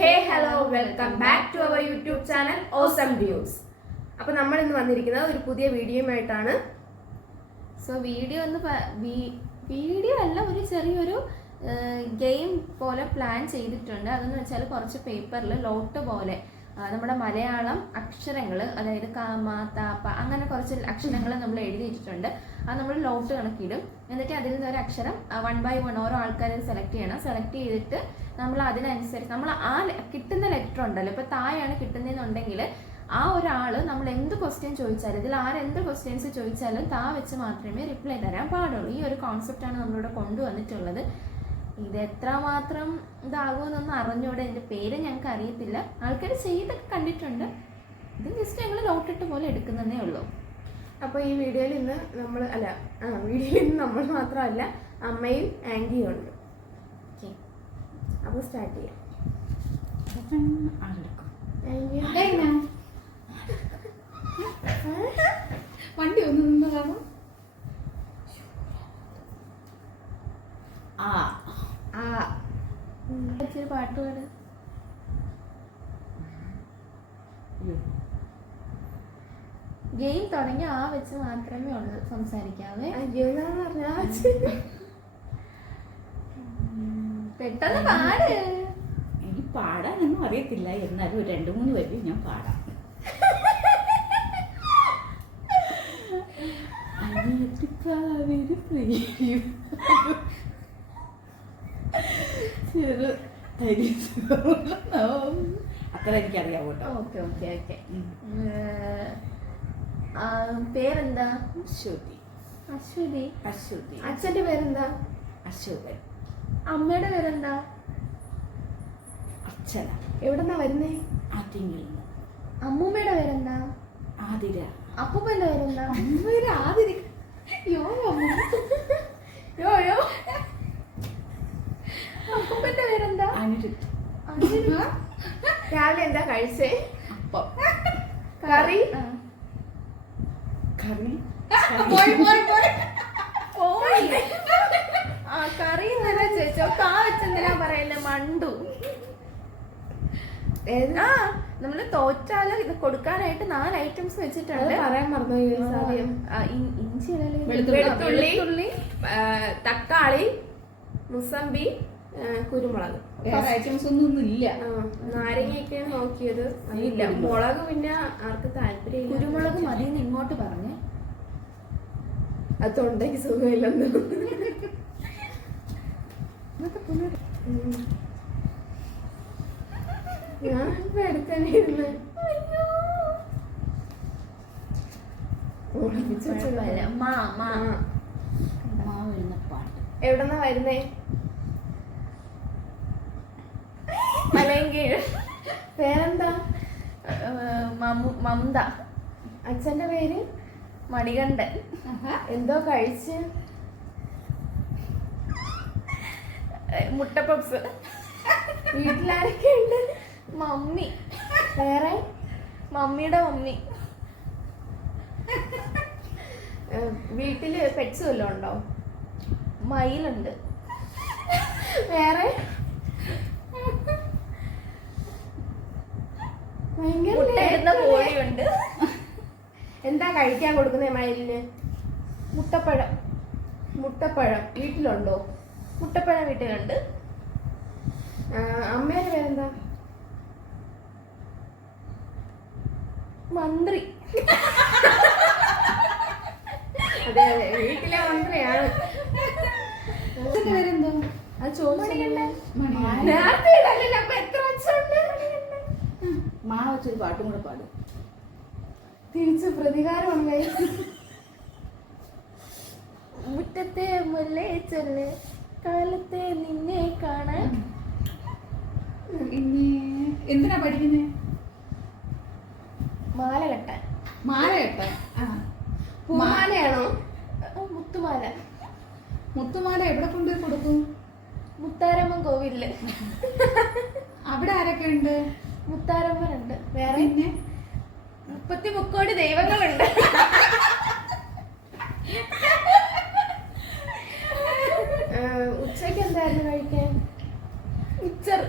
Hey hello welcome back to our YouTube channel awesome views. അപ്പോൾ നമ്മൾ ഇന്ന് വന്നിരിക്കുന്നത് ഒരു പുതിയ വീഡിയോയുമായിട്ടാണ്. വീഡിയോ അല്ല, ഒരു ചെറിയൊരു ഗെയിം പോലെ പ്ലാൻ ചെയ്തിട്ടുണ്ട്. അതെന്ന് വെച്ചാൽ കുറച്ച് പേപ്പറിൽ ലോട്ട് പോലെ നമ്മുടെ മലയാളം അക്ഷരങ്ങൾ, അതായത് കാമ താപ്പ അങ്ങനെ കുറച്ച് അക്ഷരങ്ങൾ നമ്മൾ എഴുതിയിട്ടുണ്ട്. അത് നമ്മൾ ലോട്ട് കണക്കിടും. എന്നിട്ട് അതിൽ നിന്ന് ഒരു അക്ഷരം 1 by 1 ഓരോ ആൾക്കാരും സെലക്ട് ചെയ്യണം. സെലക്ട് ചെയ്തിട്ട് നമ്മൾ അതിനനുസരിച്ച് നമ്മൾ ആ കിട്ടുന്ന ലെറ്റർ ഉണ്ടല്ലോ, ഇപ്പോൾ താഴെയാണ് കിട്ടുന്നതെന്നുണ്ടെങ്കിൽ ആ ഒരാൾ നമ്മൾ എന്ത് ക്വസ്റ്റ്യൻ ചോദിച്ചാലും, ഇതിൽ ആരെന്ത് ക്വസ്റ്റ്യൻസ് ചോദിച്ചാലും താ വെച്ച് മാത്രമേ റിപ്ലൈ തരാൻ പാടുള്ളൂ. ഈ ഒരു കോൺസെപ്റ്റാണ് നമ്മളിവിടെ കൊണ്ടുവന്നിട്ടുള്ളത്. ഇത് എത്രമാത്രം ഇതാകുമെന്നൊന്നും അറിഞ്ഞൂടെ, ഇതിൻ്റെ പേര് ഞങ്ങൾക്ക് അറിയത്തില്ല. ആൾക്കാർ ചെയ്തൊക്കെ കണ്ടിട്ടുണ്ട്. ഇത് ജസ്റ്റ് ഞങ്ങൾ ലോട്ടിട്ട് പോലെ എടുക്കുന്നതേ ഉള്ളൂ. അപ്പോൾ ഈ വീഡിയോയിൽ ഇന്ന് നമ്മൾ മാത്രമല്ല, അമ്മയും ആൻറ്റിയും ഉണ്ട്. അപ്പോൾ സ്റ്റാർട്ട് ചെയ്യാം. വണ്ടി ഒന്ന് നിന്നതാണോ? ഇച്ചിരി പാട്ടുപാട്. ഗെയിം തുടങ്ങി ആ വെച്ച് മാത്രമേ ഉള്ളൂ സംസാരിക്കാവേ. പെട്ടെന്ന് പാട്. എനിക്ക് പാടാനൊന്നും അറിയത്തില്ല, എന്നാലും 2-3 വരി ഞാൻ പാടാം. അത്ര എനിക്കറിയാം കേട്ടോ. ഓക്കെ. പേരെന്താ? അശ്വതി. അച്ഛൻ്റെ പേരെന്താ? അശോകൻ. അമ്മയുടെ പേരെന്താ? അർച്ചന. എവിടെന്നാ വരുന്നേ? ആറ്റിങ്ങിൽ നിന്ന്. അമ്മൂമ്മയുടെ പേരെന്താ? ആതിര. അപ്പൂപ്പന്റെ പേരെന്താ? ആതിര. അപ്പൂപ്പന്റെ പേരെന്താ? അനിരുദ്ധ്. രാവിലെ എന്താ കഴിച്ചേ? അപ്പം. കറി. കറി. കറി എന്നല്ല ചേച്ചോ, കാ വെച്ചെന്തിനാ പറയല്ലേ മണ്ടു. നമ്മള് തോറ്റാല് ഇത് കൊടുക്കാനായിട്ട് 4 ഐറ്റംസ് വെച്ചിട്ടുണ്ട്. പറയാൻ മറന്നു. ഇഞ്ചി, വെളുത്തുള്ളി, തക്കാളി, മുസമ്പി, കുരുമുളക്. ഐറ്റംസ് ഒന്നും ഇല്ല. നാരങ്ങയൊക്കെ നോക്കിയത് ഇല്ല. മുളക് പിന്നെ ആർക്ക് താല്പര്യം. കുരുമുളക് മതിയെന്ന് ഇങ്ങോട്ട് പറഞ്ഞേ. അത് തൊണ്ടയ്ക്ക് സുഖമില്ലെന്ന്. ഞാൻ എടുക്കാനിരുന്നു. എവിടെന്നാ വരുന്നേ? മലയങ്കീഴ്. പേരെന്താ? മമത. അച്ഛന്റെ പേര്? മണികണ്ഠൻ. എന്തോ കഴിച്ച്? മുട്ട പപ്സ്. വീട്ടിലാരൊക്കെ ഉണ്ട്? മമ്മി. വേറെ? മമ്മിയുടെ മമ്മി. വീട്ടില് പെറ്റ്സ് വല്ലതും ഉണ്ടോ? മയിലുണ്ട്. വേറെ? മുട്ടയിടുന്ന കോഴിയുണ്ട്. എന്താ കഴിക്കാൻ കൊടുക്കുന്നേ മയിലിന്? മുട്ടപ്പഴം. വീട്ടിലുണ്ടോ? മുട്ടപ്പഴം വീട്ടിലുണ്ട്. അമ്മേന്റെ പേരെന്താ? മന്ത്രി. അതെ, വീട്ടിലെ മന്ത്രിയാണ്. പേരെന്തോ? അത് ചോദിച്ചില്ല. മാ വെച്ചൊരു പാട്ടും കൂടെ പാടും. തിരിച്ച് പ്രതികാരം. മുറ്റത്തെ മുല്ലേ ചൊല്ല്, കാലത്തെ നിന്നെ കാണാൻ. എന്തിനാ പഠിക്കുന്നേ? മാല കെട്ടാൻ. മാല കെട്ടാൻ. പൂമാലയാണോ? മുത്തുമാല. മുത്തുമാല എവിടെ കൊണ്ടുപോയി കൊടുക്കും? മുത്താരമ്മൻ കോവിലില്. അവിടെ ആരൊക്കെ ഉണ്ട്? മുത്താരമ്മനുണ്ട്. വേറെ? പിന്നെ 30 കോടി ദൈവങ്ങളുണ്ട്. ഉച്ചക്ക് എന്തായിരുന്നു കഴിക്കാൻ? മിച്ചർ.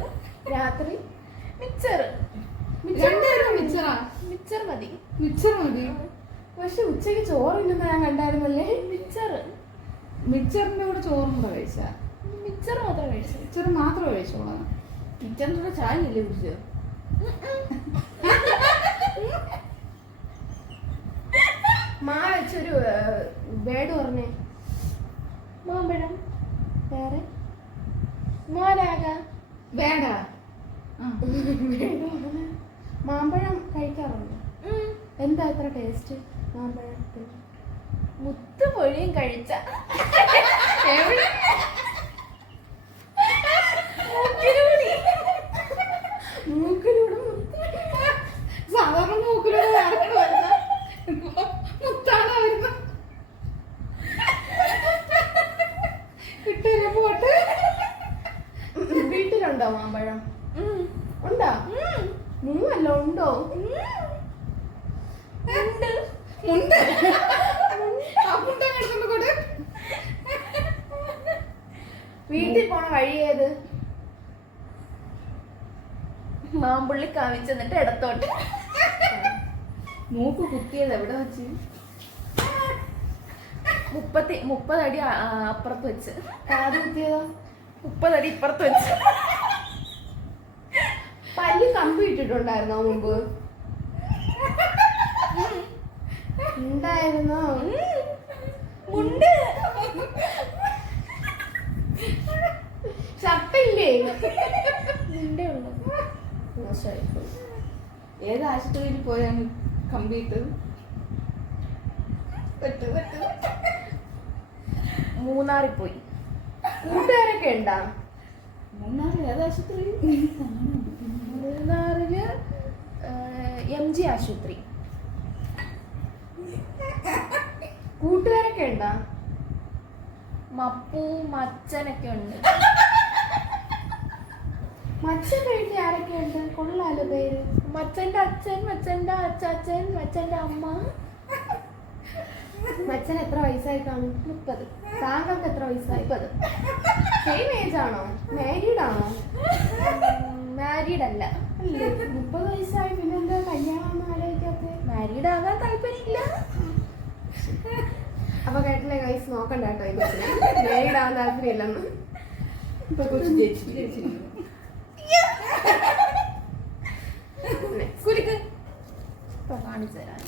രാത്രി മിച്ചർ രണ്ടുപേരും മിച്ചറാ? മിച്ചർ മതി. മിച്ചർ മതി. പക്ഷെ ഉച്ചയ്ക്ക് ചോറില്ലെന്ന് ഞാൻ കണ്ടായിരുന്നല്ലേ. മിച്ചറിന്റെ കൂടെ ചോറും കൂടെ കഴിച്ചാ? മിച്ചർ മാത്രം കഴിച്ചു. മിച്ചർ മാത്രം കഴിച്ചോളാം. മിച്ചറിന്റെ കൂടെ ചായ ഇല്ലേ കുടിച്ചത്? മാ വെച്ചൊരു വേട് പറഞ്ഞേ. മാമ്പഴം. വേറെ മാരാക. വേണ്ട. മാമ്പഴം കഴിക്കാറുണ്ട്. എന്താ ഇത്ര ടേസ്റ്റ് മാമ്പഴത്തിൽ? മുത്ത് പൊഴിയും കഴിച്ച. മൂക്കിലൂടെ സാധാരണ മൂക്കിലൂടെ മുത്താണ് വരുന്നത്. കിട്ടില്ല പോട്ട്. വീട്ടിലുണ്ടോ മാമ്പഴം? ഉണ്ടോ? മൂന്നല്ല ഉണ്ടോ? ഉണ്ട്. വീട്ടിൽ പോണ വഴി ഏത്? മാമ്പുള്ളി കാവിച്ച് എന്നിട്ട് ഇടത്തോട്ട്. മൂക്ക് കുത്തിയത് എവിടെ വെച്ച്? 30 അടി അപ്പുറത്ത് വെച്ച്. കാത് കുത്തിയതോ? 30 അടി ഇപ്പുറത്ത് വെച്ച്. പല്ല് കമ്പി ഇട്ടിട്ടുണ്ടായിരുന്നോ മുമ്പ്? ഉണ്ടായിരുന്നോ? മുണ്ട്. ഷർട്ടില്ലേ? മുണ്ടേ ഉള്ളു. ഏത് ആശുപത്രിയിൽ പോയാണ് കമ്പിയിട്ട്? മൂന്നാറിൽ പോയി. കൂട്ടുകാരൊക്കെ ഉണ്ടാ? മൂന്നാറിൽ ഏത് ആശുപത്രി? മൂന്നാറില് MG ആശുപത്രി. കൂട്ടുകാരൊക്കെ ഉണ്ടാ? മപ്പു മച്ചനൊക്കെ ഉണ്ട്. മച്ചന്റെ വീട്ടിൽ ആരൊക്കെ ഉണ്ട്? കൊള്ളാലോ പേര്. മച്ചന്റെ അച്ഛൻ, മച്ചന്റെ അച്ചാച്ചൻ, മച്ചന്റെ അമ്മ. മച്ചൻ എത്ര വയസ്സായി കാണും? 30. താങ്കൾക്ക് എത്ര വയസ്സായി? 30. സെയിം ഏജ് ആണോ? മാരീഡ് ആണോ? മാരീഡ് അല്ല. അല്ലേ, 30 വയസ്സായി പിന്നെന്താ കല്യാണം ഒന്നും ആലോചിക്കാത്തെ? മാരീഡ് ആകാൻ താല്പര്യമില്ല. അപ്പൊ കേട്ടില്ലേ ഗൈസ്, നോക്കണ്ട കേട്ടോ ഈ കൊച്ചിനെ. മാരീഡ് ആവാൻ താല്പര്യമില്ലെന്ന്. ഇപ്പൊ കൊച്ചു ചേച്ചി കുലുക്ക്. ഇപ്പൊ കാണിച്ചു തരാൻ.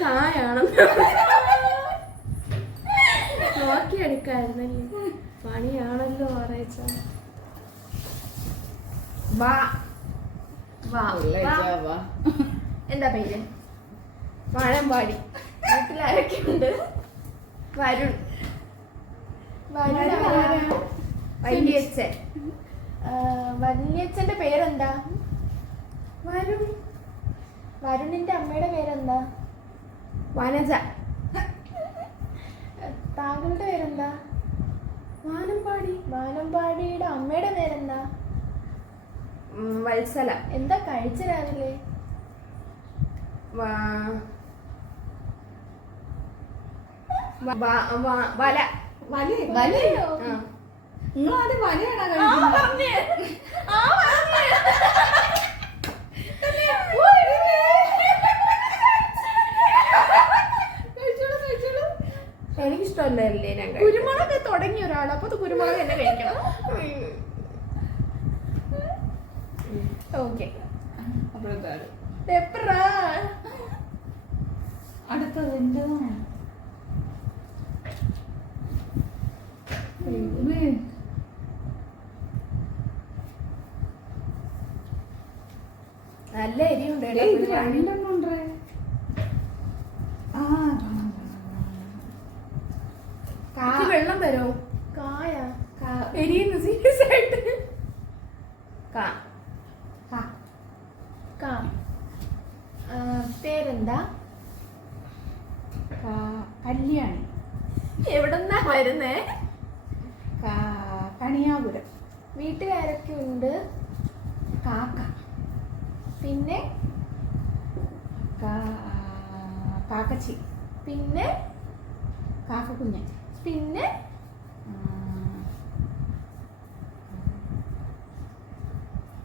കായാണെന്ന് നോക്കിയെടുക്കായിരുന്നല്ലേ. പണിയാണല്ലോ പറയച്ച. വാ വാ വാ. എന്താ പേര്? വാഴമ്പാടി. വീട്ടിലാരൊക്കെയുണ്ട്? വരുൺ. വരുൺ ആരാ? വലിയച്ഛൻ. വലിയച്ഛന്റെ പേരെന്താ? വരുൺ. വരുണിന്റെ അമ്മയുടെ പേരെന്താ? വനജ. താങ്കളുടെ പേരെന്താ? വാനമ്പാടി. വാനമ്പാടിയുടെ അമ്മയുടെ പേരെന്താ? വത്സല. എന്താ കഴിച്ച രാവിലെ? വല. വലയോ? നിങ്ങളാദ്യം വലയാണോ ആ കഴിക്കുന്നത്? പറഞ്ഞേ. ആ പറഞ്ഞേ. എനിക്കിഷ്ടമല്ലേ ഞാൻ കഴിക്കുന്നത്. കുരുമുളക് തുടങ്ങിയ ഒരാൾ, അപ്പൊ അത് കുരുമുളക് തന്നെ കഴിക്കണം. ഓക്കെ. അപ്പോഴത്തേക്ക് എപ്പറാ അടുത്തത് എന്റേതാണ്. നല്ല എരിയുണ്ട്. ഇത് രണ്ടെണ്ണം ഉണ്ട്. ആ വെള്ളം തരോ? കായ. എരിയുന്നു സീരിയസ് ആയിട്ട്. പേരെന്താ? കല്യാണി. എവിടെന്നാ വരുന്നേ? കണിയാപുരം. വീട്ടിലാരൊക്കെ ഉണ്ട്? കാക്ക. പിന്നെ കാക്കച്ചി. പിന്നെ കാക്കക്കുഞ്ഞ്. പിന്നെ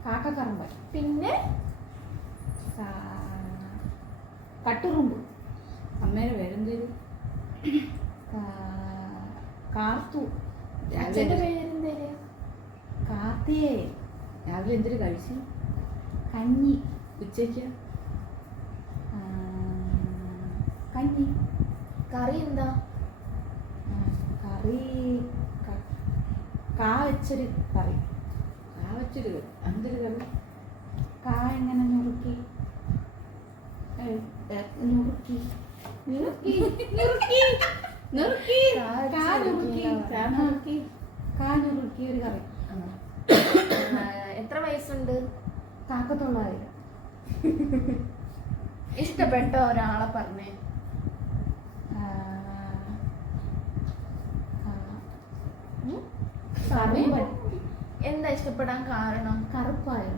കാക്കക്കറമ്പൻ. പിന്നെ കട്ടുറുമ്പ്. അമ്മേടെ പേരെന്തേലും കാർത്തു. അച്ഛൻ്റെ പേരെന്തേര്? കാർത്തിയേ. രാവിലെ എന്തൊരു കഴിച്ചു? കഞ്ഞി. ഉച്ചയ്ക്ക് കഞ്ഞി. കറി എന്താ? കറി കാ വെച്ചൊരു കറി. കാ വെച്ചൊരു കറി. എന്തൊരു കറി? കാ എങ്ങനെ നുറുക്കി നുറുക്കി നുറുക്കി നുറുക്കി നുറുക്കി കാ നുറുക്കി നുറുക്കി കാ നുറുക്കി ഒരു കറി. എത്ര വയസ്സുണ്ട്? കാക്കത്തൊള്ളായിരം. ഇഷ്ടപ്പെട്ട ഒരാളെ പറഞ്ഞേ. കറുമ്പൻ. എന്താ ഇഷ്ടപ്പെടാൻ കാരണം? കറുപ്പായോ?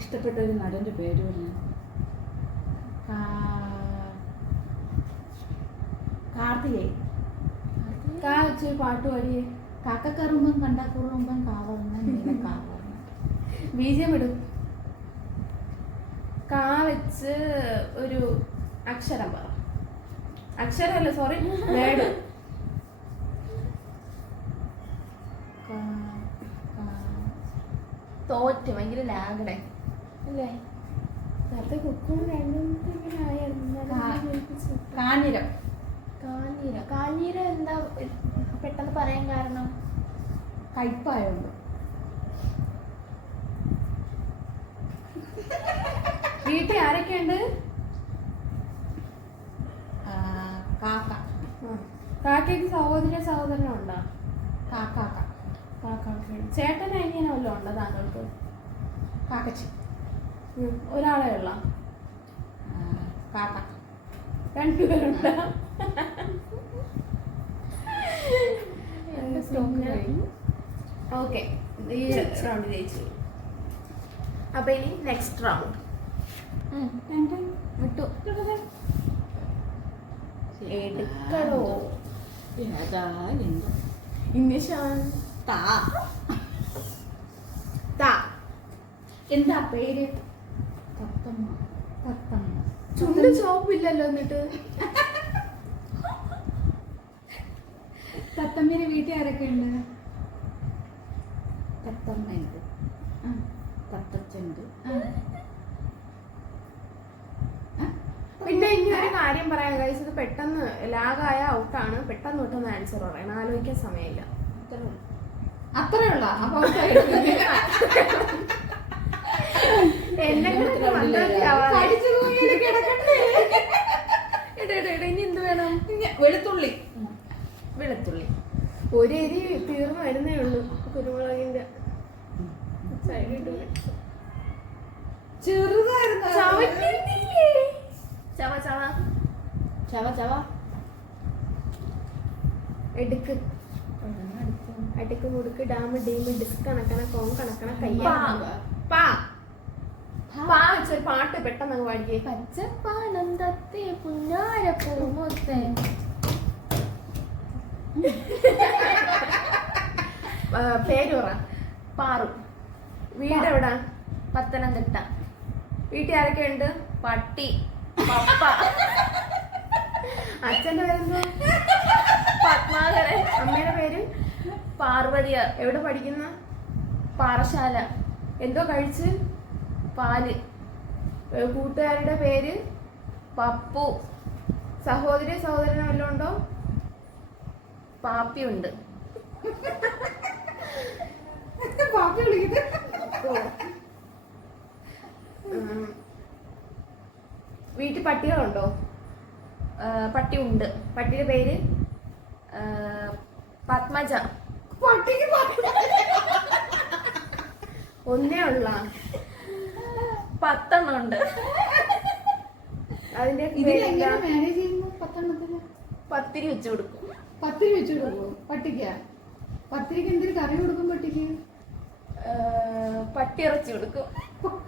ഇഷ്ടപ്പെട്ട ഒരു നടന്റെ പേര് പറഞ്ഞു. കാർത്തികേയൻ. കാ വെച്ച് പാട്ട് പാടിയേ. കാക്കക്കറുമ്പൻ കണ്ടാക്കുറുമ്പൻ കാവന്ന നീലക്കാവന്ന. ബീജം ഇടും. കാ വെച്ച് ഒരു അക്ഷരം പറ. അക്ഷരമല്ല, സോറി, വേർഡ്. തോറ്റ് ഭയങ്കര ലാഗടെ അല്ലേ? നേരത്തെ കുക്കും രണ്ടും കാഞ്ഞിരം. കാഞ്ഞീര. കാഞ്ഞീര എന്താ പെട്ടെന്ന് പറയാൻ കാരണം? കയ്പായുണ്ട്. വീട്ടിൽ ആരൊക്കെയുണ്ട്? കാക്ക. കാക്കയ്ക്ക് സഹോദരനോ ഉണ്ടോ? കാക്കാക്ക. കാക്കാക്ക് ചേട്ടൻ അനിയനോ വല്ലതും ഉണ്ടോ താങ്കൾക്ക്? കാക്കച്ചി. ഒരാളെ ഉള്ള? കാക്ക. രണ്ടുപേരുണ്ട്. ഓക്കെ, ഈ റൗണ്ട് ജയിച്ചു. അപ്പൊ ഇനി നെക്സ്റ്റ് റൗണ്ട് വിട്ടു. എടുക്കണോ? ഇംഗ്ലീഷാണ്. എന്താ പേര്? തത്തമ്മ. തത്തമ്മ. ചുണ്ട് ചോപ്പില്ലല്ലോ എന്നിട്ട്. തത്തമ്മയുടെ വീട്ടിൽ ആരൊക്കെ ഉണ്ട്? തത്തമ്മ ഉണ്ട്, തത്തച്ഛണ്ട്. പിന്നെ ഇനി ഒരു കാര്യം പറയാൻ കഴിച്ചത്, പെട്ടെന്ന് ലാഗായ ഔട്ടാണ്. പെട്ടെന്ന് ആൻസർ പറയണം, ആലോചിക്കാൻ സമയമില്ല. അത്രേ ഉള്ള. അപ്പൊ എന്നെ ഇനി എന്ത് വേണം? വെളുത്തുള്ളി. വെളുത്തുള്ളി. ഒരു എരി തീർന്നു വരുന്നേ ഉള്ളൂ. കുരുമുളകിന്റെ ചെറുതായിരുന്നു. ചവ ചവ ചവ ചവ. എടുക്ക് അടുക്ക് മുടുക്ക് ഡാമ് ഡീമ് ഡിസ്ക് കണക്കണ കോം കണക്കണ കയ്യ പാ പാ വെച്ചൊരു പാട്ട് പെട്ടെന്ന് അങ്ങ് പാടിക്കേ. പച്ചപ്പാനം തത്തേ പുന്നാര പൂമൊത്തേ. പേര് പറ. പാറു. വീട് എവിടാ? പത്തനംതിട്ട. വീട്ടിൽ ആരൊക്കെ ഉണ്ട്? പട്ടി, പപ്പ. അച്ഛന്റെ പേരെന്തോ? പത്മാകരൻ. അമ്മയുടെ പേര്? പാർവതിയ. എവിടെ പഠിക്കുന്ന? പാറശാല. എന്തോ കഴിച്ച്? പാല്. കൂട്ടുകാരുടെ പേര്? പപ്പു. സഹോദരനോ വല്ലതും ഉണ്ടോ? പാപ്പിയുണ്ട്. പാപ്പി വിളിക്കുന്നത്. വീട്ടിൽ പട്ടികളുണ്ടോ? പട്ടി ഉണ്ട്. പട്ടിയുടെ പേര്? പത്മജ. പട്ടിക്ക് ഒന്നേ ഉള്ള? 10 ഉണ്ട്. അതിന്റെ ഇതിനെങ്ങനെ മാനേജ് ചെയ്യുന്നു? 10 പത്തിരി വെച്ച് കൊടുക്കും. പത്തിരി വെച്ചു കൊടുക്കും പട്ടിക്ക്. പത്തിരിക്ക് എന്തൊരു കറി കൊടുക്കും പട്ടിക്ക്? പട്ടി ഇറച്ചി കൊടുക്കും.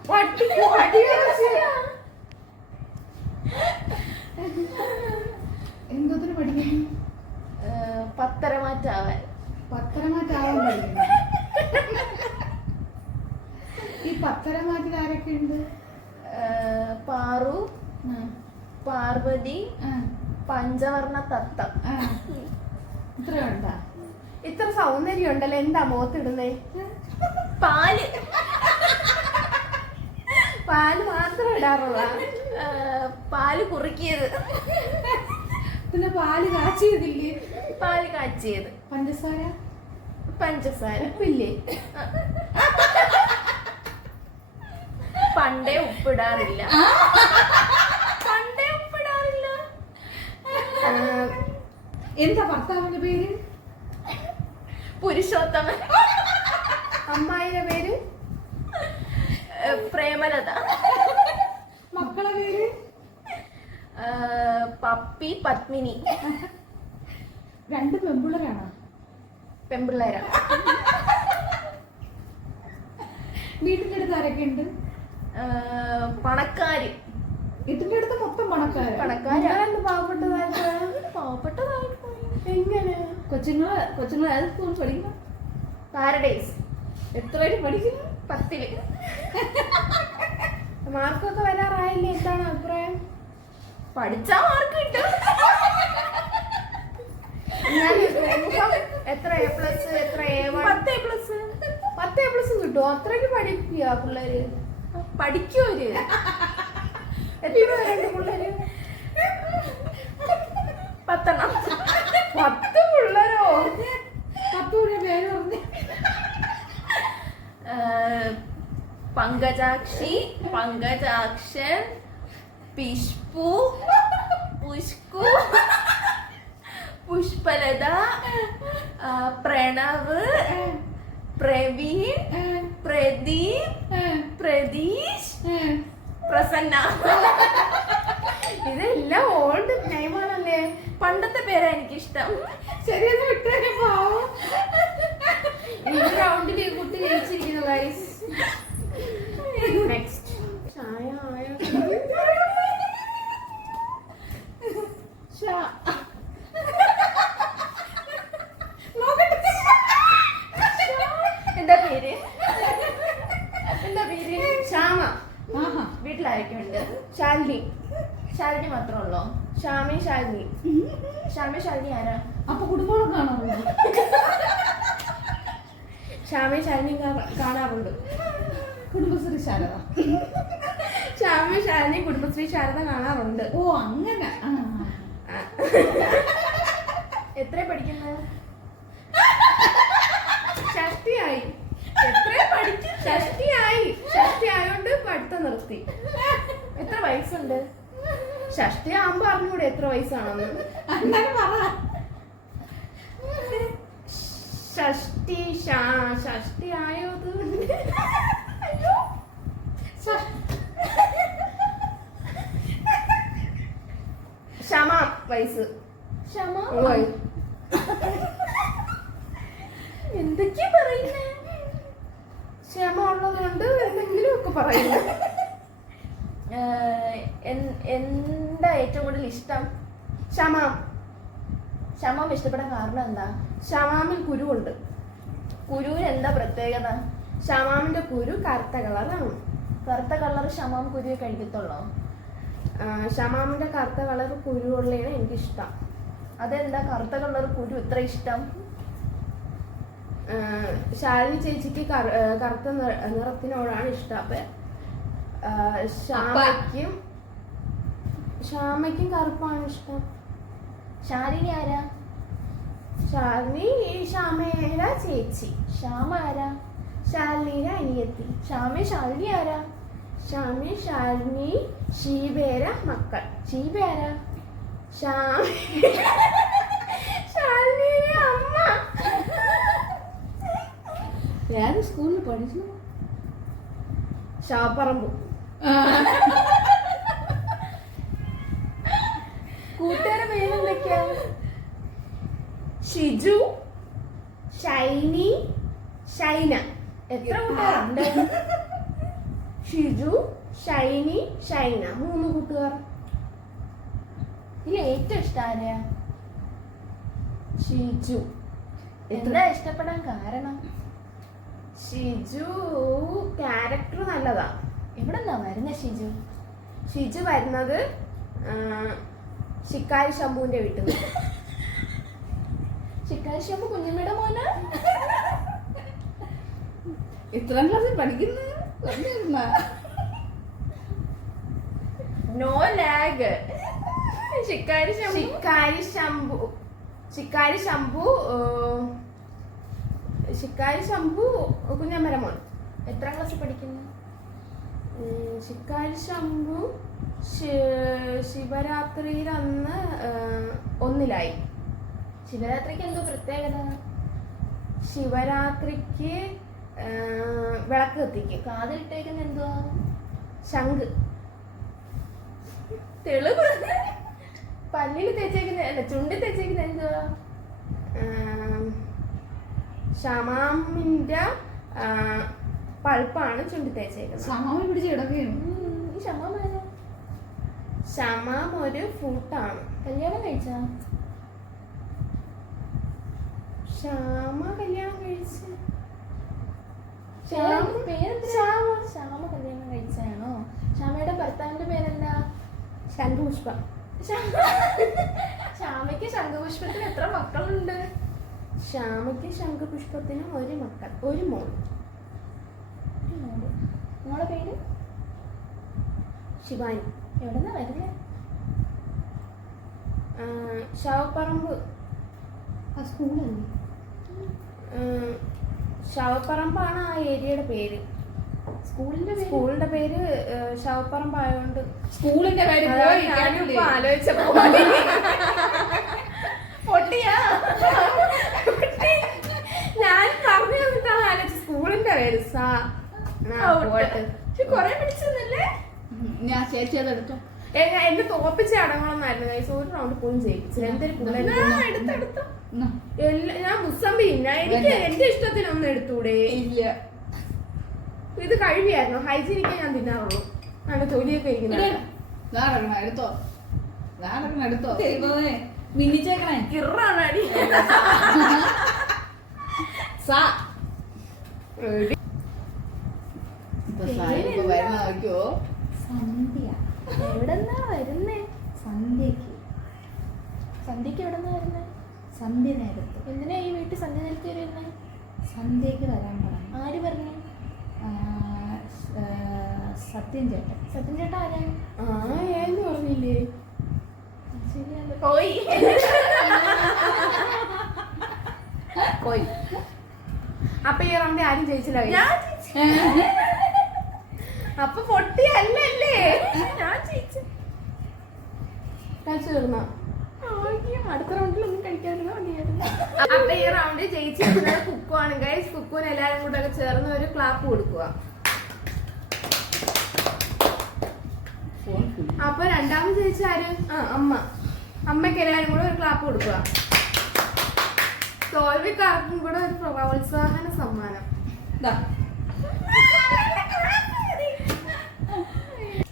പട്ടിക്ക് പട്ടിയിറച്ചി. എന്തോത്തിന് പഠിക്കുന്നു? 10 മാറ്റാവാൻ. 10 പഠിക്കുന്നു. ആരൊക്കെ ഉണ്ട്? പാറു, പാർവതി, പഞ്ചവർണ്ണ തത്തം. ഇത്രയുണ്ടാ? ഇത്ര സൗന്ദര്യം ഉണ്ടല്ലോ, എന്താ മുഖത്തിടുന്നേ? പാല് പാല് മാത്രം ഇടാറുള്ള? പാല് കുറുക്കിയത്. പിന്നെ പാല് കാച്ചിയതില്ലേ? പാല് കാച്ചിയത്. പഞ്ചസാര? പഞ്ചസാര. ഉപ്പില്ലേ? പണ്ടേ ഉപ്പിടാറില്ല. പണ്ടേ ഉപ്പിടാറില്ല. എന്താ ഭർത്താവിന്റെ പേര്? പുരുഷോത്തമൻ. അമ്മായിയുടെ പേര്? പ്രേമലത. മക്കളെ പേര്? പപ്പി, പത്മിനി. 2 പെൺപിള്ളേരാണോ? പെൺപിള്ളേരാ. വീട്ടിന്റെ അടുത്ത് ആരൊക്കെ ഉണ്ട്? പണക്കാര്. വീട്ടിന്റെ അടുത്ത് മൊത്തം പണക്കാര്. പണക്കാരെന്ന് പാവപ്പെട്ടതായിട്ട്? പാവപ്പെട്ടതായിട്ട് എങ്ങനെ? കൊച്ചുങ്ങളെ ഏത് സ്കൂൾ പഠിക്കണം? പാരഡൈസ്. എത്രയായിട്ട് പഠിക്കുന്നു? 10ല്. മാർക്കൊക്കെ വരാറായില്ലേ? എന്താണ് അഭിപ്രായം? പഠിച്ചാ മാർക്ക് കിട്ടും. എത്ര A+, എത്ര A1? 10 A+. 10 A+ കിട്ടുമോ? അത്രയ്ക്ക് പഠിക്കുക പിള്ളേര്? പഠിക്കുവര്. എത്ര പേരുണ്ട് പിള്ളേര്? 10 എണ്ണം. 10 പിള്ളേരോ? 10 പേര് പറഞ്ഞു. പങ്കജാക്ഷി, പങ്കജാക്ഷൻ, പിഷ്പു, പുഷ്കു, പുഷ്പലത, പ്രണവ്, പ്രവീൺ, പ്രദീപ്, പ്രതീഷ്, പ്രസന്ന. ഇതെല്ലാം ഓൾഡ് നെയിമാണല്ലേ? പണ്ടത്തെ പേരാ എനിക്കിഷ്ടം. ശരിയെന്ന് വിട്ടേ പാവം. ഈ റൗണ്ടിൽ ഈ കുട്ടി ജയിച്ചിരിക്കുന്നു ഗൈസ്. നെക്സ്റ്റ് ചായ ആയോ? എന്താ പേര്? എന്താ പേര്? ശ്യാമ. വീട്ടിലാരൊക്കെ ഉണ്ട്? ശാലിനി. ശാലിനി മാത്രമേ ഉള്ളോ? ശ്യാമയും ശാലിനി. ശാലിനി ആരാ? അപ്പൊ കുടുംബം കാണാൻ ശ്യാമയും ശാലിനിയും കാണാറുണ്ട്. കുടുംബശ്രീ ശാരദ. ശ്യാമയും ശാലിനിയും കുടുംബശ്രീ ശാരദ കാണാറുണ്ട്. ഓ അങ്ങനെ. എത്ര പഠിക്കുന്നത്? ഷഷ്ടിയായി. ഷഷ്ടി ആയോണ്ട് പഠിത്തം നിർത്തി. എത്ര വയസ്സുണ്ട്? ഷഷ്ടി ആവുമ്പോ അറിഞ്ഞൂടെ എത്ര വയസ്സാണെന്ന്? ഷഷ്ടി ആയത് ക്ഷമ വയസ്സ്. ക്ഷമ. എന്തൊക്കെയാ പറയുന്നേ? ക്ഷമ ഉള്ളത് കൊണ്ട് എന്തെങ്കിലും ഒക്കെ പറയുന്നു. എന്താ ഏറ്റവും കൂടുതൽ ഇഷ്ടം? ഷമാം ഇഷ്ടപ്പെടാൻ കാരണം എന്താ? ഷമാമിൽ കുരുവുണ്ട്. കുരുവിന് എന്താ പ്രത്യേകത? ഷമാമിന്റെ കുരു കറുത്ത കളറാണ്. കറുത്ത കളർ ഷമാം കുരുവെ കഴിക്കത്തുള്ളോ? ഷമാമിന്റെ കറുത്ത കളർ കുരുവുള്ളതാണ് എനിക്കിഷ്ടം. അതെന്താ കറുത്ത കളർ കുരു ഇത്ര ഇഷ്ടം? ശാലിനി ചേച്ചിക്ക് കറുത്ത നിറത്തിനോടാണ് ഇഷ്ടം. അപ്പൊ ശ്യാമയ്ക്കും കറുപ്പാണ് ഇഷ്ടം. ശാലിനി ആരാ? ശാലിനി ശ്യാമയുടെ ചേച്ചി. ശ്യാമ ആരാ? ശാലിനിയുടെ അനിയത്തി. ശാലിനി ആരാ? ശാലിനി ഷീബേര മക്കൾ. ഷീബ ആരാ? ശാലിനിയുടെ അമ്മ. ഏത് സ്കൂളിൽ പഠിച്ചു? ഷാപ്പറമ്പ്. കൂട്ടുകാരെ പേരെന്തൊക്കെയാ? ഷിജു, ഷൈനി, ഷൈന. എത്ര കൂട്ടുകാരുണ്ട്? ഷിജു, ഷൈനി, ഷൈന. 3 കൂട്ടുകാർ. ഇതിൽ ഏറ്റവും ഇഷ്ടം ആരെയാ? ഷിജു. എന്താ ഇഷ്ടപ്പെടാൻ കാരണം? ഷിജു ക്യാരക്ടർ നല്ലതാ. എവിടെന്നാ വരുന്നേ ഷിജു? ഷിജു വരുന്നത് ശിക്കാരി ശംഭുവിന്റെ വീട്ടിൽ നിന്ന്. ശിക്കാരി ശംഭു കുഞ്ഞമ്മയുടെ മോനാ? ഇത്രാം ക്ലാസ്സിൽ പഠിക്കുന്ന നോ ലാഗ്. ശിക്കാരി ശംഭു ശിക്കാരി ശംഭു കുഞ്ഞമ്മര മോൻ. എത്രാം ക്ലാസ്സിൽ പഠിക്കുന്നു? ശിക്കാരി ശംഭു ശിവരാത്രിയിൽ അന്ന് 1-ലായി. ശിവരാത്രിക്ക് എന്തോ പ്രത്യേകത? ശിവരാത്രിക്ക് വിളക്ക് കത്തിക്കും. കാതിലിട്ടേക്കുന്ന എന്തുവാ? ശംഖ്. തെളിവ്. പല്ലിൽ തേച്ചേക്കുന്ന അല്ല ചുണ്ടിൽ തേച്ചേക്കുന്ന എന്തുവാ? ഷമാമിന്റെ പൾപ്പാണ് ചുണ്ടി തേച്ചേക്കുന്നത്. സമയം പിടിച്ച് കിടക്കുകയും. ഈ ഷമാമാരാ? ഷമാം ഒരു ഫ്രൂട്ടാണ്. കല്യാണം കഴിച്ചാ? ശ്യാമ കല്യാണം കഴിച്ച്. ശ്യാമ കല്യാണം കഴിച്ചാണോ? ശ്യാമയുടെ ഭർത്താവിന്റെ പേരെന്താ? ശംഖുപുഷ്പ. ശ്യാമയ്ക്ക് ശംഖുപുഷ്പത്തിന് എത്ര മക്കളുണ്ട്? ശ്യാമയ്ക്ക് ശംഖുപുഷ്പത്തിന് ഒരു മോൾ. നിങ്ങളുടെ പേര്? ശിവാനി. എവിടെന്നാ വരുന്നേ? ശവപ്പറമ്പ്. സ്കൂളല്ലേ? ശവപ്പറമ്പാണ് ആ ഏരിയയുടെ പേര്. സ്കൂളിന്റെ പേര് ശവപ്പറമ്പ് ആയതുകൊണ്ട് സ്കൂളിന്റെ പേര് ആലോചിച്ചപ്പോ പൊട്ടിയാ ഞാൻ പറഞ്ഞു തന്നിട്ടാണ് ആലോചിച്ച സ്കൂളിന്റെ പേര്. കൊറേ പിടിച്ചല്ലേ? ഞാൻ ചേച്ചി അതെടുത്തോ. എന്നെ തോപ്പിച്ച അടങ്ങണമെന്നായിരുന്നു ഗൈസ്. ഒരു റൗണ്ട് പോലും ചെയ്യിപ്പിച്ചില്ല. എന്തൊരു എടുത്തെടുത്തു. ഞാൻ മുസമ്പി എനിക്ക് എന്റെ ഇഷ്ടത്തിനൊന്നും എടുത്തൂടെ? ഇല്ല, ഇത് കഴിവിയായിരുന്നു. ഹൈജീനിക്കെ ഞാൻ തിന്നാറുള്ളൂ. അങ്ങനെ തൊലിയൊക്കെ ഇരിക്കുന്നത്. എടുത്തോ. എടുത്തോ. മിന്നിച്ചേക്കണേ. കിറാണ് അടി. വരുന്ന നോക്കിയോ. സന്ധ്യ. എവിടെന്നാ വരുന്നേ? സന്ധ്യക്ക്. സന്ധ്യക്ക് എവിടെന്നാ വരുന്നേ? സന്ധ്യ നേരത്ത്. എന്തിനാ ഈ വീട്ടിൽ സന്ധ്യ നേരത്തെ വരുന്നേ? സന്ധ്യക്ക് വരാൻ പറഞ്ഞു. ആര് പറഞ്ഞു? സത്യം ചേട്ടൻ. സത്യം ചേട്ടാ ആരാ? ഏന്ന് പറഞ്ഞില്ലേ? ശരിയാണ്. പോയി. അപ്പൊ ഈ റൗണ്ട് ആരും ജയിച്ചില്ല. അപ്പൊ പൊട്ടിയല്ലേ? ഞാൻ ജയിച്ചു. കഴിച്ചു തീർന്ന. അടുത്ത റൗണ്ടിലൊന്നും കഴിക്കാതിരുന്നാ മതിയായിരുന്നു. അപ്പൊ ഈ റൗണ്ട് ജയിച്ചിരിക്കുന്നത് കുക്കുവാണ് ഗൈസ്. കുക്കുവിന് എല്ലാരും കൂടെ ഒക്കെ ചേർന്ന് ഒരു ക്ലാപ്പ് കൊടുക്കുക. അപ്പൊ രണ്ടാമത് ജയിച്ച ആര്? അമ്മയ്ക്ക് എല്ലാരും കൂടെ ഒരു ക്ലാപ്പ് കൊടുക്കുക. തോൽവിക്കാർക്കും കൂടെ ഒരു പ്രോത്സാഹന സമ്മാനം.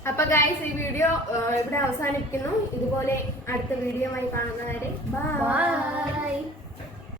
അപ്പൊ ഗൈസ് ഈ വീഡിയോ ഇവിടെ അവസാനിക്കുന്നു. ഇതുപോലെ അടുത്ത വീഡിയോ ആയി കാണുന്നവരെ ബൈ.